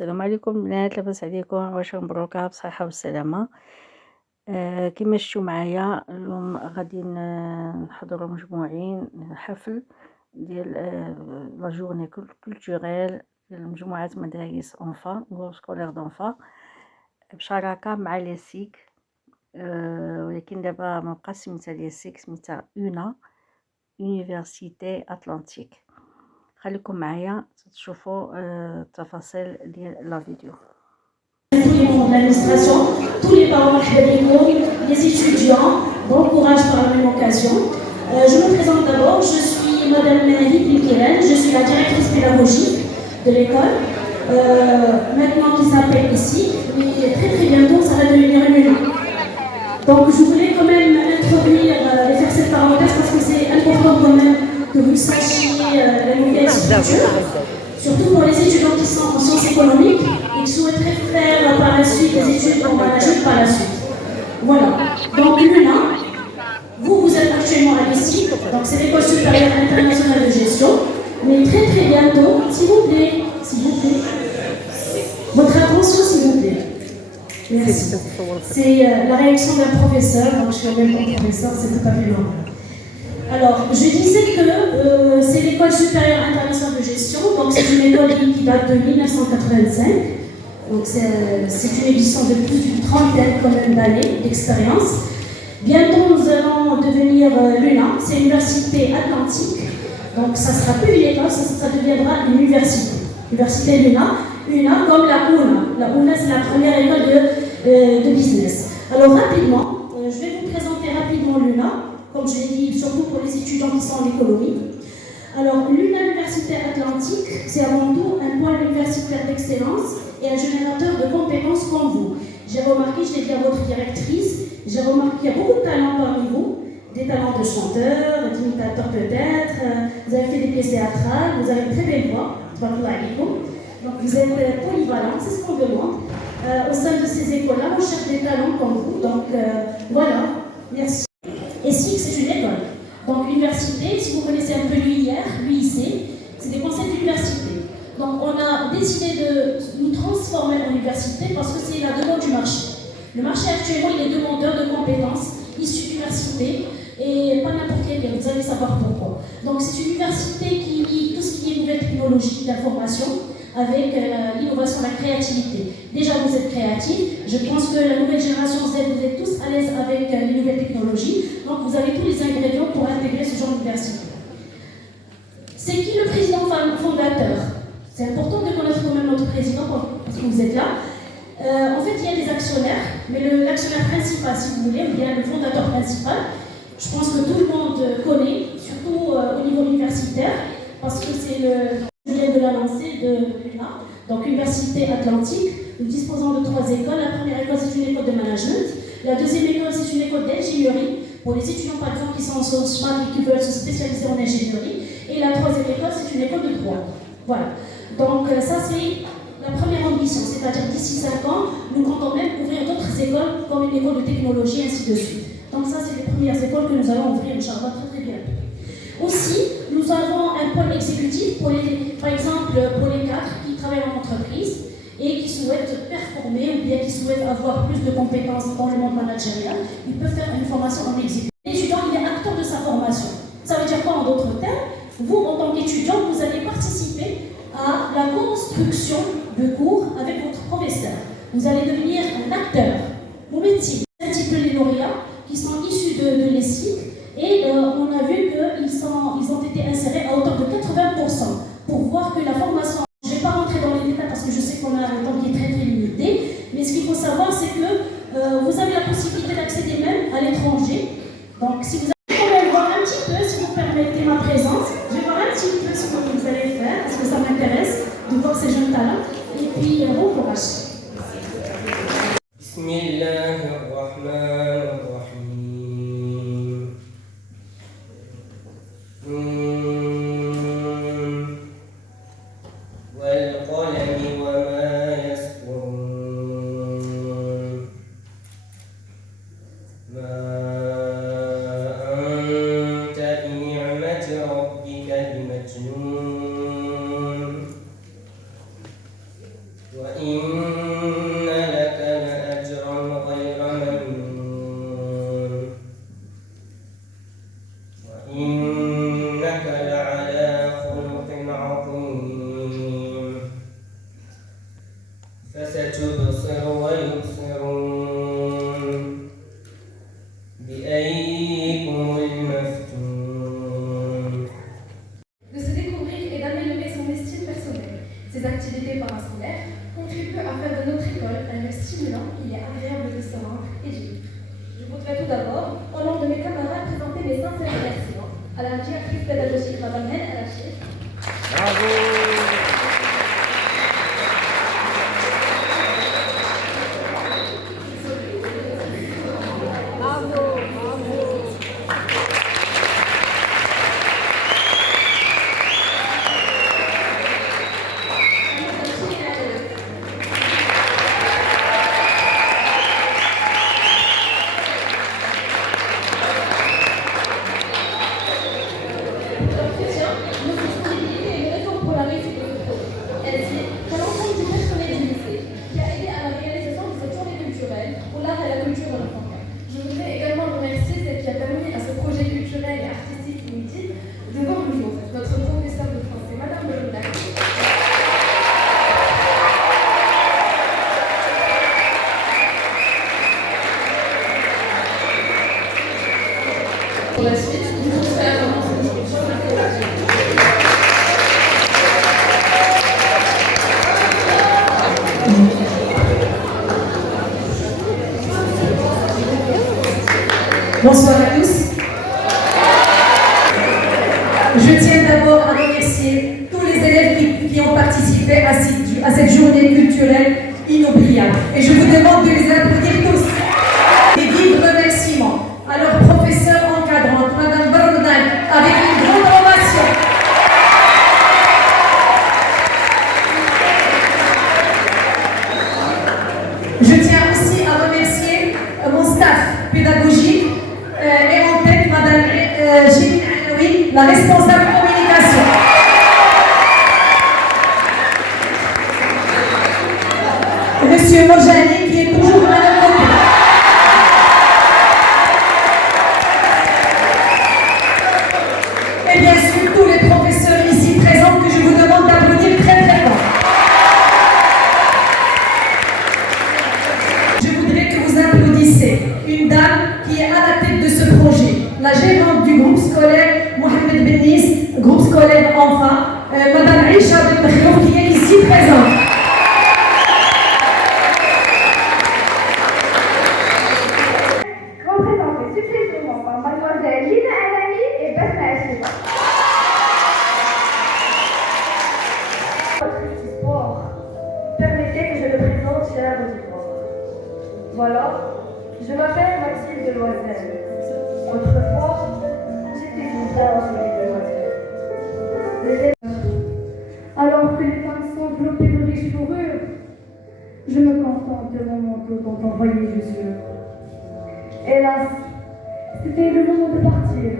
السلام عليكم البنات، لاباس عليكم؟ واش مبروكة بالصحة والسلامة. كيما شفتوا معايا اليوم غادي نحضروا مجموعين حفل ديال لا جورني كولتوريل ديال مجموعة مدارس اونفا غروب سكولير دونفا بشراكة مع ليسيك. ولكن دابا مبقاش سميتها ليسيك، سميتها يونيفرسيتي اتلانتيك. خليكم معايا تشوفوا التفاصيل ديال لا فيديو. Tous les membres de l'administration, tous les parents, les étudiants, bon courage par la même occasion. Je me présente d'abord, je suis Madame Mehdi Bilkiren, je suis la directrice pédagogique de l'école, maintenant qui s'appelle ici, mais très bientôt ça va devenir une. Donc je voulais quand même introduire et faire cette parenthèse parce que c'est important quand même que vous sachiez la nouvelle structure, surtout pour les étudiants qui sont en sciences économiques et qui souhaiteraient faire par la suite des études en management par la suite. Voilà. Donc l'UNA, vous êtes actuellement à l'ICI, donc c'est l'École supérieure internationale de gestion, mais très bientôt, s'il vous plaît, votre attention s'il vous plaît. Merci. C'est la réaction d'un professeur, donc je suis en même temps professeur, c'est tout à fait normal. Alors, je disais que c'est l'École supérieure internationale de gestion, donc c'est une école qui date de 1985, donc c'est une édition de plus d'une trentaine quand même d'années d'expérience. Bientôt nous allons devenir l'UNA, c'est l'Université Atlantique, donc ça sera plus une école, ça deviendra une université. Université l'UNA, comme la UNA. La UNA c'est la première école de business. Alors rapidement, je vais vous présenter rapidement l'UNA. Comme je l'ai dit, surtout pour les étudiants qui sont en économie. Alors, l'Université Atlantique, c'est avant tout un pôle universitaire d'excellence et un générateur de compétences comme vous. J'ai remarqué, je l'ai dit à votre directrice, j'ai remarqué qu'il y a beaucoup de talents parmi vous, des talents de chanteurs, d'imitateurs peut-être, vous avez fait des pièces théâtrales, vous avez une très belle voix, donc vous êtes polyvalents, c'est ce qu'on demande. Au sein de ces écoles-là, on cherche des talents comme vous, donc voilà, merci. Et SIC, c'est une école. Donc, université, si vous connaissez un peu l'UIR, l'UIC, c'est des conseils d'université. Donc, on a décidé de nous transformer en université parce que c'est la demande du marché. Le marché actuellement, il est demandeur de compétences issues d'université et pas n'importe quelle, vous allez savoir pourquoi. Donc, c'est une université qui lie tout ce qui est nouvelle technologie d'information avec l'innovation, la créativité. Déjà, vous êtes créatifs. Je pense que la nouvelle génération Z, vous êtes tous à l'aise avec les nouvelles technologies. Donc, vous avez tous les ingrédients pour intégrer ce genre d'université. C'est qui le président fondateur? C'est important de connaître quand même notre président parce que vous êtes là. En fait, il y a des actionnaires, mais l'actionnaire principal, si vous voulez, ou bien le fondateur principal, je pense que tout le monde connaît, surtout au niveau universitaire, parce que c'est je viens de l'annoncer de l'UNA, donc Université Atlantique. Nous disposons de 3 écoles. La première école, c'est une école de management. La deuxième école, c'est une école d'ingénierie, pour les étudiants, par exemple, qui sont en sciences et qui veulent se spécialiser en ingénierie. Et la troisième école, c'est une école de droit. Voilà. Donc, ça, c'est la première ambition. C'est-à-dire, d'ici 5 ans, nous comptons même ouvrir d'autres écoles, comme une école de technologie, ainsi de suite. Donc, ça, c'est les premières écoles que nous allons ouvrir, Inch'Allah, très bientôt. Aussi, nous avons un pôle exécutif, par exemple, pour les cadres qui travaillent en entreprise et qui souhaitent performer ou bien qui souhaitent avoir plus de compétences dans le monde managérial, ils peuvent faire une formation en exécutif. L'étudiant, il est acteur de sa formation. Ça veut dire quoi en d'autres termes? Vous, en tant qu'étudiant, vous allez participer à la construction de cours avec votre professeur. Vous allez devenir un acteur. Vous mettez un petit peu les lauréats qui sont issus de l'ESIC et on a vu qu'ils ont été insérés à hauteur de 80% pour voir que la formation. Je ne vais pas rentrer dans les détails parce que je sais qu'on a un temps qui est très limité, mais ce qu'il faut savoir, c'est que vous avez la possibilité d'accéder même à l'étranger. Donc, si vous allez quand même voir un petit peu, si vous permettez ma présence, je vais voir un petit peu ce que vous allez faire, parce que ça m'intéresse de voir ces jeunes talents. Et puis, bon courage. Bismillahirrahmanirrahim. والقلم وما يسطرون ما أنت بنعمة ربك بمجنون بأيكم المفتون. De se découvrir et d'améliorer son estime personnelle. Ces activités parascolaires contribuent à faire de notre école un lieu stimulant, il est agréable de se rendre et de vivre. Je voudrais tout d'abord, au nom de mes camarades, présenter mes sincères remerciements à la directrice pédagogique, Madame Hen Alachir. Bravo! Pour la suite, nous allons faire une introduction à la pédagogie. Bonsoir à tous. Je tiens d'abord à remercier tous les élèves qui ont participé à cette journée culturelle inoubliable. Et je vous demande de les applaudir tous. Des vifs remerciements à leurs professeurs encadrantes, Madame Baroudane, avec une grande ovation. Je tiens aussi à remercier mon staff pédagogique et en tête Madame Gilles Alaoui, la responsable communication. Monsieur Mojani qui est toujours à nos côtés. Et bien sûr tous les professeurs ici présents que je vous demande d'applaudir très très fort. Je voudrais que vous applaudissiez une dame qui est à la tête de ce projet, la gérante du groupe scolaire Mohamed Bennis, groupe scolaire enfant, Madame Aïcha Ben Khlouf qui est ici présente. Représenté successivement par Mademoiselle Lina Alami et Basma Acheva. Votre petit sport, permettez que je le présente, cher auditoire. Voilà, je m'appelle Mathilde Loisel. Autrefois, j'étais une danse sur les demoiselles. Alors que les femmes sont enveloppées de riches fourrures, je me contente de mon manteau dont envoyé l'usure. Hélas, c'était le moment de partir.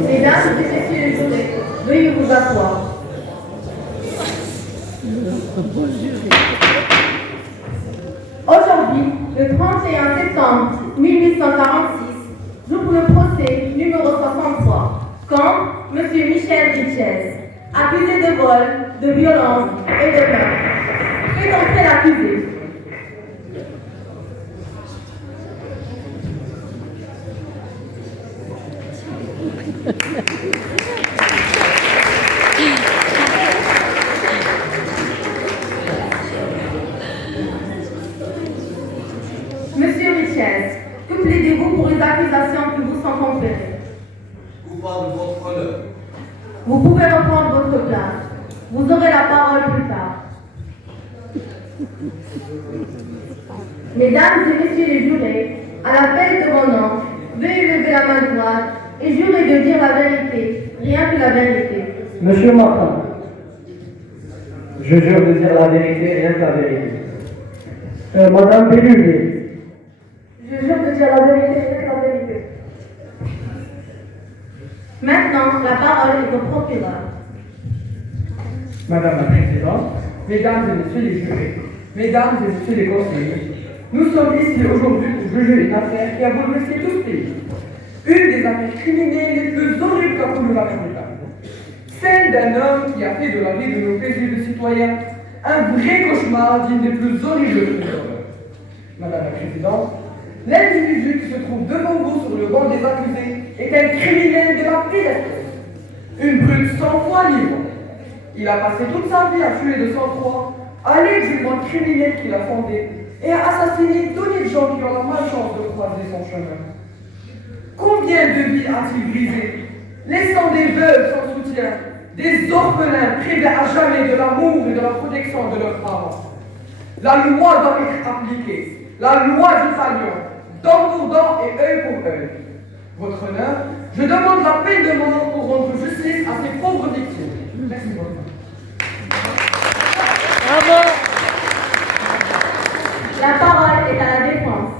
Mesdames et messieurs les jurés, veuillez vous asseoir. Aujourd'hui, le 31 septembre 1846, j'ouvre le procès numéro 63 contre M. Michel Richez, accusé de vol, de violence et de meurtre. Fait entrer l'accusé. Monsieur Richez, que plaidez-vous pour les accusations qui vous sont conférées? Coupable de votre honneur. Vous pouvez reprendre votre place. Vous aurez la parole plus tard. Mesdames et messieurs les jurés, à l'appel de mon nom, veuillez lever la main droite et jurer de dire la vérité, rien que la vérité. Monsieur Martin, je jure de dire la vérité, rien que la vérité. Madame Belluvier, Je jure de dire la vérité, rien que la vérité. Maintenant, la parole est au procureur. Madame la Présidente, Mesdames et Messieurs les jurés, Mesdames et Messieurs les conseillers, nous sommes ici aujourd'hui pour juger une affaire qui a bouleversé tout ce pays. Une des affaires criminelles les plus horribles qu'a connu la République. Celle d'un homme qui a fait de la vie de nos paisibles citoyens un vrai cauchemar digne des plus horribles crimes. Madame la Présidente, l'individu qui se trouve devant vous sur le banc des accusés est un criminel de la pire espèce. Une brute sans foi ni loi. Il a passé toute sa vie à tuer de sang-froid, à l'exilement criminel qu'il a fondé et à assassiner tous les gens qui ont la malchance de croiser son chemin. Combien de vies a-t-il brisées, laissant des veuves sans soutien, des orphelins privés à jamais de l'amour et de la protection de leurs parents? La loi doit être appliquée, la loi du talion, dent pour dent et œil pour œil. Votre honneur, je demande la peine de mort pour rendre justice à ces pauvres victimes. Merci beaucoup. Bravo. La parole est à la défense.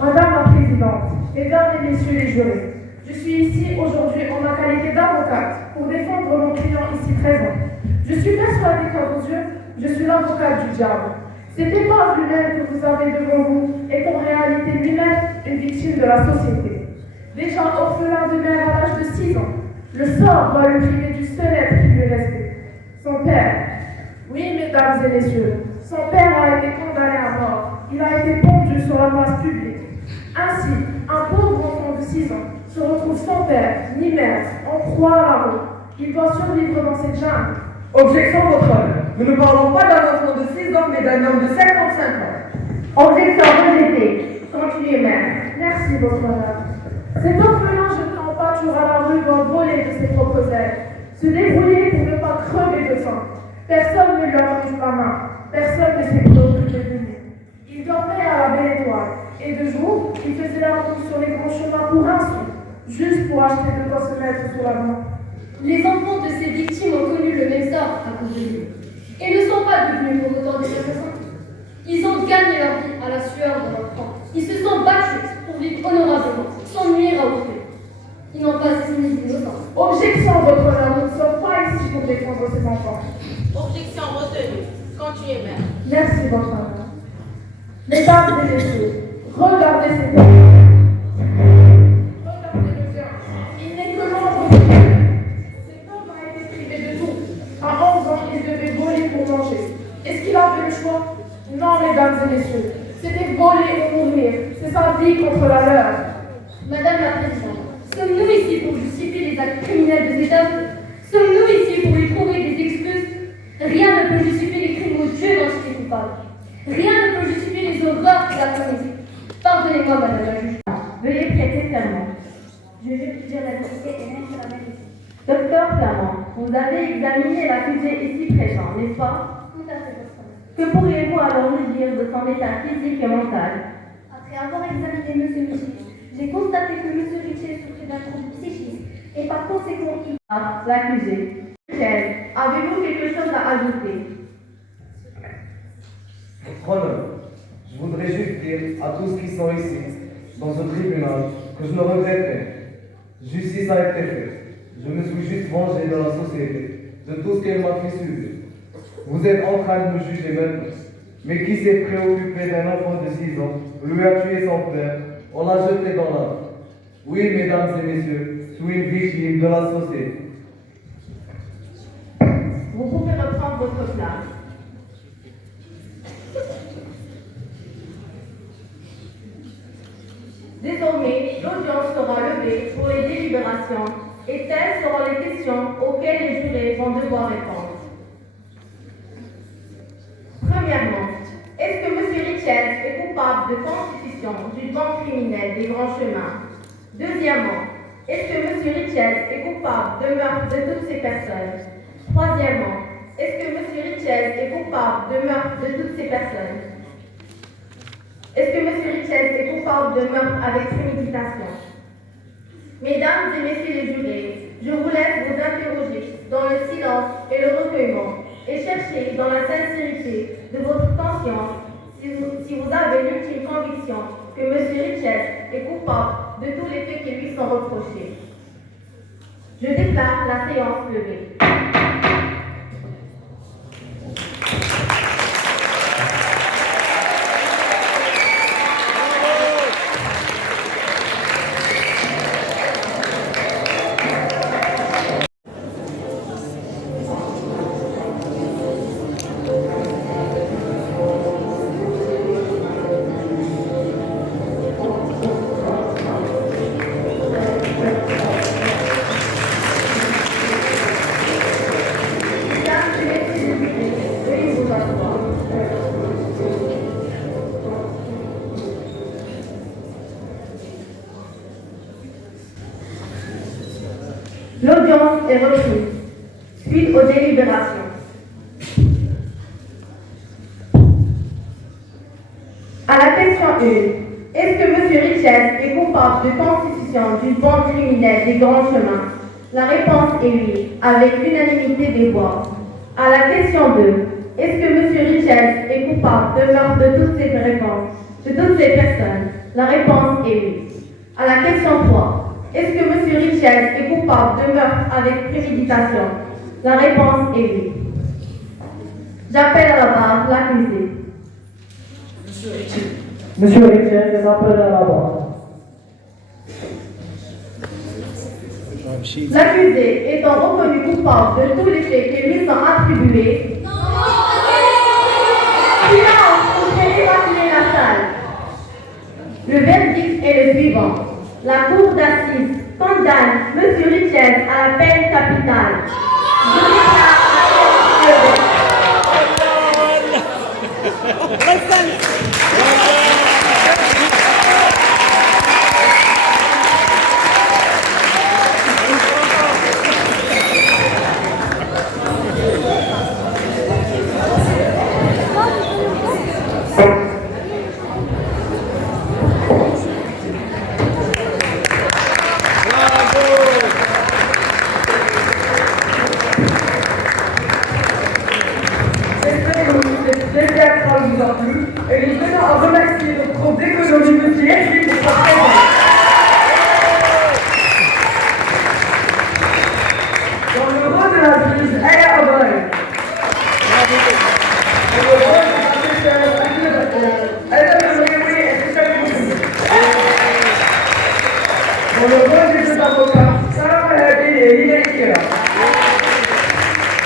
Madame la Présidente, Mesdames et Messieurs les jurés, je suis ici aujourd'hui en ma qualité d'avocate pour défendre mon client ici présent. Je suis persuadée qu'à vos yeux, je suis l'avocate du diable. Cet épave lui-même que vous avez devant vous est en réalité lui-même une victime de la société. Déjà orphelin de mère à l'âge de 6 ans, le sort va le priver du seul être qui lui restait, son père. Oui, mesdames et messieurs, son père a été condamné à mort. Il a été pendu sur la place publique. Ainsi, un pauvre enfant de 6 ans se retrouve sans père ni mère, en proie à la route. Il doit survivre dans cette jungle. Objection, votre honneur. Nous ne parlons pas d'un enfant de 6 ans, mais d'un homme de 55 ans. Objection rejetée. Continuez, mère. Merci, votre honneur. Cet orphelin jeté en pâture à la rue doit voler de ses propres ailes, se débrouiller pour ne pas crever de faim. Personne ne lui a tendu la main. Personne ne s'est préoccupé de lui. Il dormait à la belle étoile. Et de jour, il faisait la route sur les grands chemins pour un sou, juste pour acheter de quoi se mettre sous la main. Les enfants de ces victimes ont connu le même sort à cause de lui. Et ne sont pas devenus pour autant des assassins. Ils ont gagné leur vie à la sueur de leur front. Ils se sont battus pour vivre honorablement, sans nuire à autrui. Ils n'ont pas assassiné des innocents. Objection, votre honneur, nous ne sommes pas ici pour défendre ces enfants. Objection retenue. Continuez, mère. Merci, votre honneur. Mesdames et messieurs, regardez ces gens. Regardez-le bien. Il n'est que l'ombre de Dieu. Cet homme a été privé de tout. À 11 ans, il devait voler pour manger. Est-ce qu'il avait le choix? Non, mesdames et messieurs. C'était voler ou mourir. C'est sa vie contre la leur. Madame la Présidente, sommes-nous ici pour justifier les actes criminels de cet homme? Sommes-nous ici pour lui trouver des excuses? Rien ne peut justifier les crimes odieux dont il est coupable. Rien ne peut justifier les horreurs qu'il a commises. Pardonnez-moi, madame la juge. Veuillez prêter serment. Je vais vous dire la vérité et rien que la vérité. Docteur Flamand, vous avez examiné l'accusé ici présent, n'est-ce pas? Tout à fait, votre honneur. Que pourriez-vous alors nous dire de son état physique et mental? Après avoir examiné M. Michel, j'ai constaté que M. Richer souffrait d'un trouble psychique et par conséquent, il... L'accusé. Avez-vous quelque chose à ajouter? Votre honneur, je voudrais juste dire à tous qui sont ici, dans ce tribunal, que je ne regrette rien. Justice a été faite. Je me suis juste vengé de la société, de tout ce qu'elle m'a fait subir. Vous êtes en train de me juger maintenant. Mais qui s'est préoccupé d'un enfant de 6 ans, lui a tué son père, on l'a jeté dans la rue. Oui, mesdames et messieurs, je suis une victime de la société. Vous pouvez reprendre votre place. Désormais, l'audience sera levée pour les délibérations et telles seront les questions auxquelles les jurés vont devoir répondre. Premièrement, est-ce que M. Richard est coupable coupable de constitution d'une bande criminelle des grands chemins? Deuxièmement, est-ce que M. Richez est coupable de meurtre de toutes ces personnes? Troisièmement, est-ce que M. Richez est coupable de meurtre de toutes ces personnes? Est-ce que M. Richez est coupable de meurtre avec préméditation? Mesdames et messieurs les jurés, je vous laisse vous interroger dans le silence et le recueillement et chercher dans la sincérité de votre conscience si vous avez l'ultime conviction que M. Richez est coupable de tous les faits qui lui sont reprochés. Je déclare la séance levée. L'audience est reprise. Suite aux délibérations. À la question 1, est-ce que M. Richez est coupable de constitution d'une bande criminelle des grands chemins? La réponse est oui, avec l'unanimité des voix. À la question 2, est-ce que M. Richez est coupable de meurtre de toutes ces personnes? La réponse est oui. À la question 3, est-ce que M. Richez est coupable de meurtre avec préméditation? La réponse est oui. J'appelle à la barre l'accusé. Monsieur Richez, j'appelle à la barre. L'accusé étant reconnu coupable de tous les faits qui lui sont attribués, silence pour faire évacuer la salle. Le verdict est le suivant. La cour d'assises condamne M. Richez à la peine capitale. Je déclare la séance levée. Et nous tenons à remercier notre groupe d'économie de Thierry pour sa présence. Dans le rôle de la juge, elle est à Bâle. Dans le rôle de la juge, elle est à Bâle et c'est dans le rôle des deux avocats, Sarah Malhabine et Lina Ikera.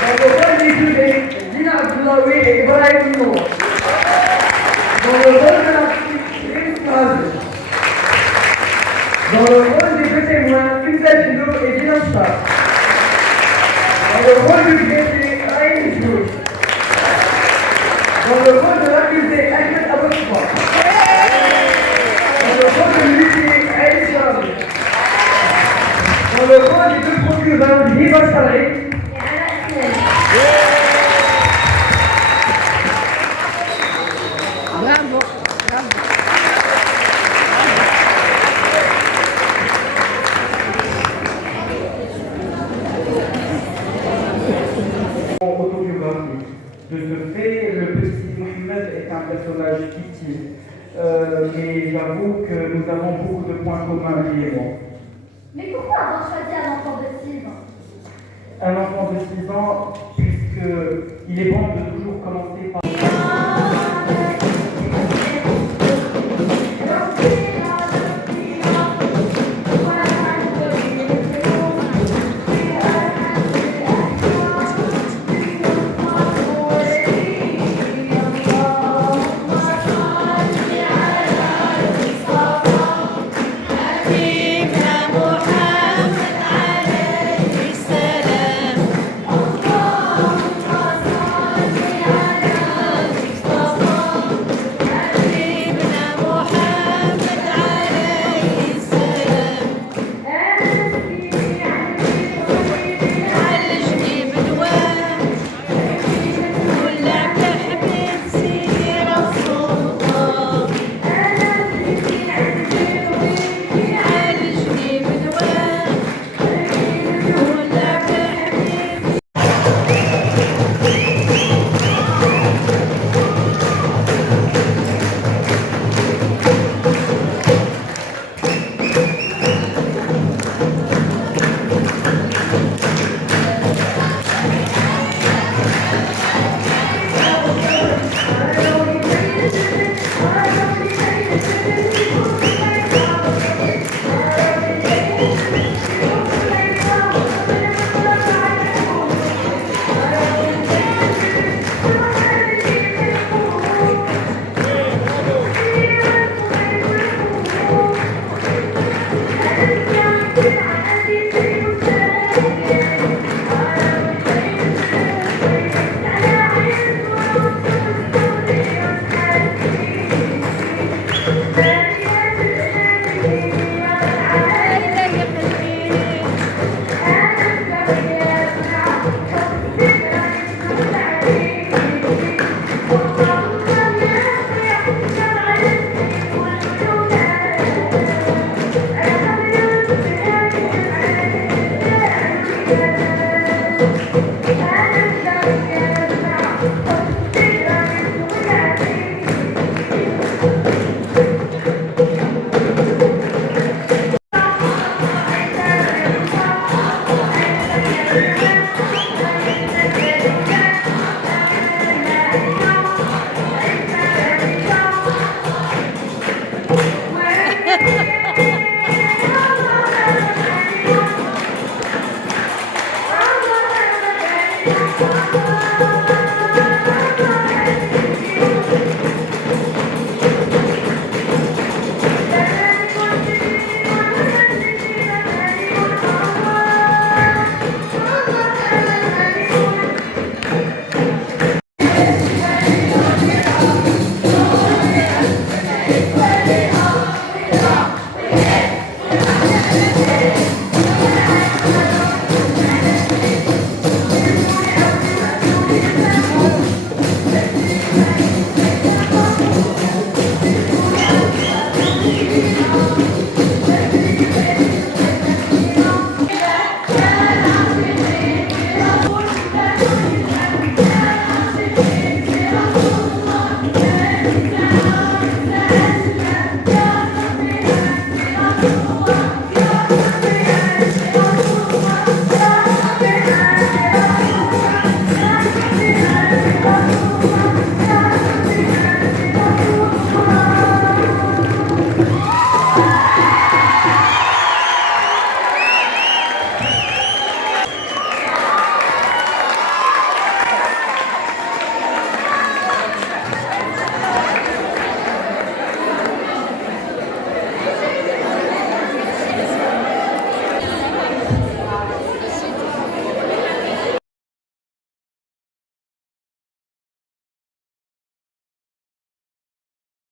Dans le rôle des jurés, Dina Abdoulaoui et Ibrahim Nour. Dans le rôle de la fille, dans le rôle des deux témoins, Kunzal Judo et Dina Shah. Dans le rôle du greffier, Raïm Jour. Dans le rôle de l'accusé, Ahmed Abousfa. Dans le rôle de l'huissier, Aïd Sharabi. Dans le rôle des deux procureurs, Hiba Saleh et Anna Ismail. Autobiographie. De ce fait, le petit Mohamed est un personnage fictif. Mais j'avoue que nous avons beaucoup de points communs, lui et moi. Mais pourquoi avoir choisi un enfant de 6 ans? Un enfant de 6 ans, puisqu'il est bon de toujours commencer par... Salam. Merci.